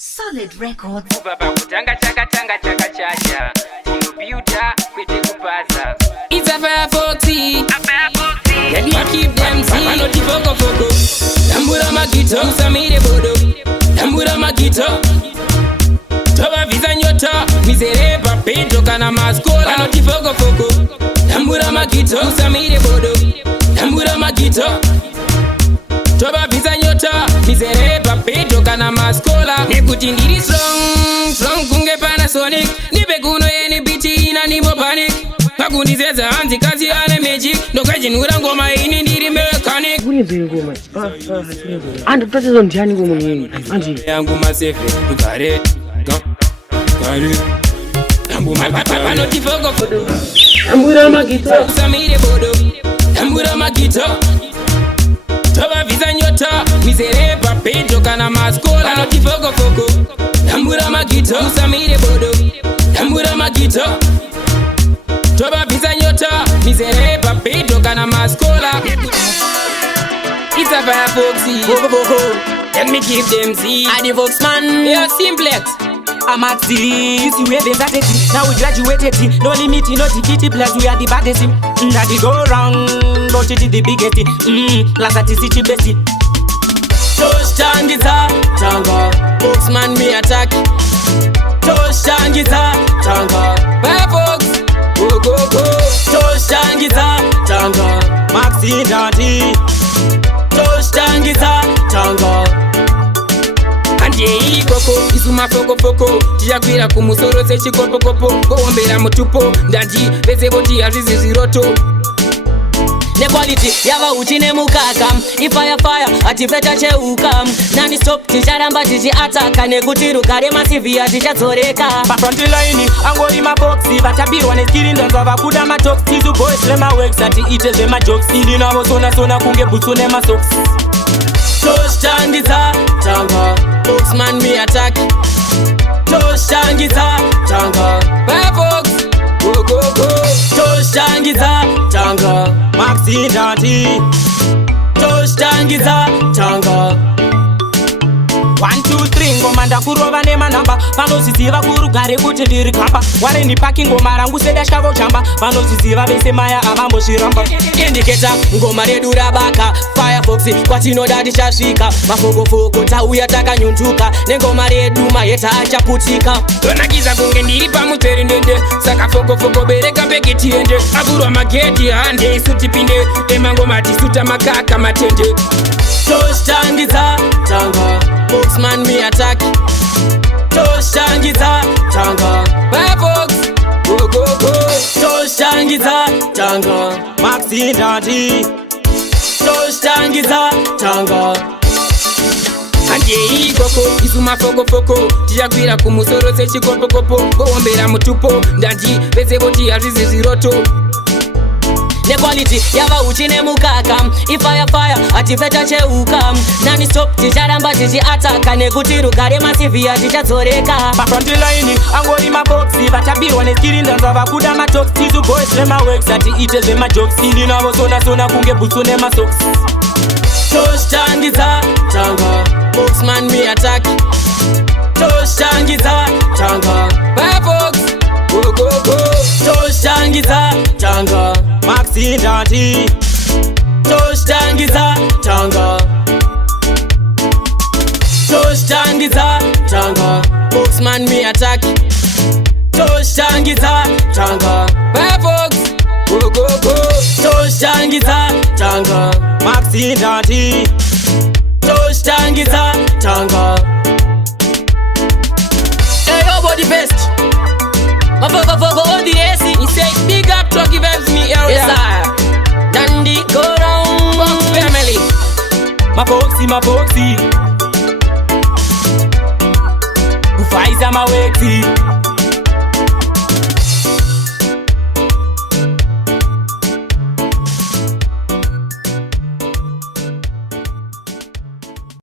Solid Records. It's a fair 40. Let me keep them see. I know the fogo. Tambura magito, Samire bodo. Tambura magito. Toba visa nyota, mizere papejo kana maskola. I know the fogo. Tambura magito, Samire bodo. Tambura magito. Toba visa nyota, mizere papejo kana maskola. Nekuti ndiri strong kunge Panasonic. Nibekuno yeni biti ina nibo panic. Pakundizeza hanzi kazi ane magic. Ndokajinura ngoma ini ndiri mechanic. Kunizwe ngoma. Andi tutatezo ndiyani ngoma yini. Andi yangu masefe tukare. Kare. Tambuma papa no tifogo fodo. Tambura magito. Samire bodo. Tambura magito. Toba visa nyota, mizere papejo kana maskola. No tifogo fogo. Tambura magito, Samire bodo. Tambura magito. Toba visa nyota, mizere papejo kana maskola. It's a fire foxy. Let me keep them see. I the Vox man. You're simplex. I'm at the you see where they started. Now we graduated. No limit, no ticket. Plus we are the baddest. That they go wrong, but it is the biggest. Last at the city best. Tosh changiza tanga. Vox man me attack. Tosh changiza tanga. Fire fox. Go. Tosh changiza tanga. Maxi Daddy. Tosh changiza tanga. Anje ikoko isuma foko tiyakwira kumusoro sechikopokopo gowombera mutupo ndati pese boti azizi ziroto The quality yava uchine mukaka ifire ativeta cheuka nani stop ticharamba tichiataka nekutiruka remasivi tichadzoreka pafront line angori maboxi vatabirwa neskirindonzwa vakuda matox tizu boys lemaworks ati ite zvemajokes ili navo sona kunge butsu nemasoks Tosh changiza tanga Boxman me attack Tosh changiza tanga Fire fox Go Tosh changiza tanga Maxi Daddy Tosh changiza tanga 1, 2, 3 ngoma ndakurova nemanhamba vanozviziva kurugare kuti ndiri kamba wareni paki ngoma rangu sedashkavo chamba vanozviziva vese maya avambozviramba indiketa ngoma redu rabaka Firefox kwatinoda tichasvika mafokofoko tauya takanyunduka nengoma redu maheta achaputika tonakiza kunge ndiri pamutseri ndende saka fokofoko bereka beki tiende avurwa magedhi hande isu tipinde emangoma tisuta makaka matende Tosh changiza tanga Boxman me attack Tosh changiza tanga Firefox Go Tosh changiza tanga Maxi Daddy Tosh changiza tanga Anje ikoko isuma foko tiyakwira kumusoro sechikopokopo gowombera mutupo ndati pese boti azizi ziroto The quality yava uchine mukaka ifire ativeta cheuka nani stop ticharamba tichiataka nekutiruka remasivi tichadzoreka pafront line angori maboxi vatabirwa neskirindonzwa vakuda matox tizu boys lemaworks ati ite zvemajokes ili navo sona kunge butsu nemasoks Tosh changiza tanga Boxman me attack Tosh changiza tanga Firefox Go Tosh changiza tanga Maxi Daddy Tosh changiza tanga Tosh changiza tanga Boxman me attack Tosh changiza tanga Firefox Go Tosh changiza tanga Maxi Daddy Tosh changiza tanga Hey yo body best Mafoko on the AC He say big up Trucky Vibes me area Yes sir Dandy go round Fox family Maboxy Ufaiza mawexi